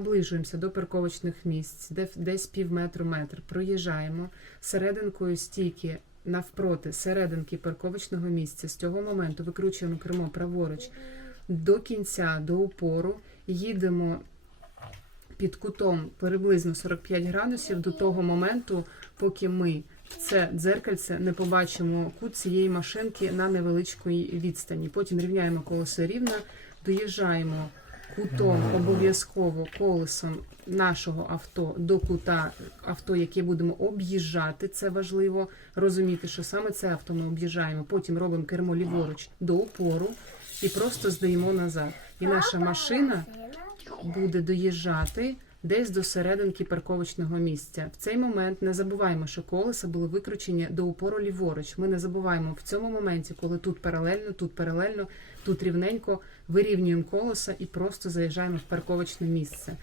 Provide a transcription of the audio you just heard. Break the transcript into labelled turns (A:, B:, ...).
A: Наближуємося до парковочних місць, де десь пів метру метр. Проїжджаємо серединкою стійки навпроти серединки парковочного місця. З цього моменту викручуємо кермо праворуч до кінця, до упору. Їдемо під кутом приблизно 45 градусів до того моменту, поки ми в це дзеркальце не побачимо кут цієї машинки на невеличкій відстані. Потім рівняємо колесо рівно, доїжджаємо кутом обов'язково колесом нашого авто до кута авто, яке будемо об'їжджати. Це важливо розуміти, що саме це авто ми об'їжджаємо. Потім робимо кермо ліворуч до упору і просто здаємо назад. І наша машина буде доїжджати десь до серединки парковочного місця. В цей момент не забуваємо, що колеса були викручені до упору ліворуч. Ми не забуваємо в цьому моменті, коли тут паралельно, тут паралельно, тут рівненько вирівнюємо колеса і просто заїжджаємо в парковочне місце.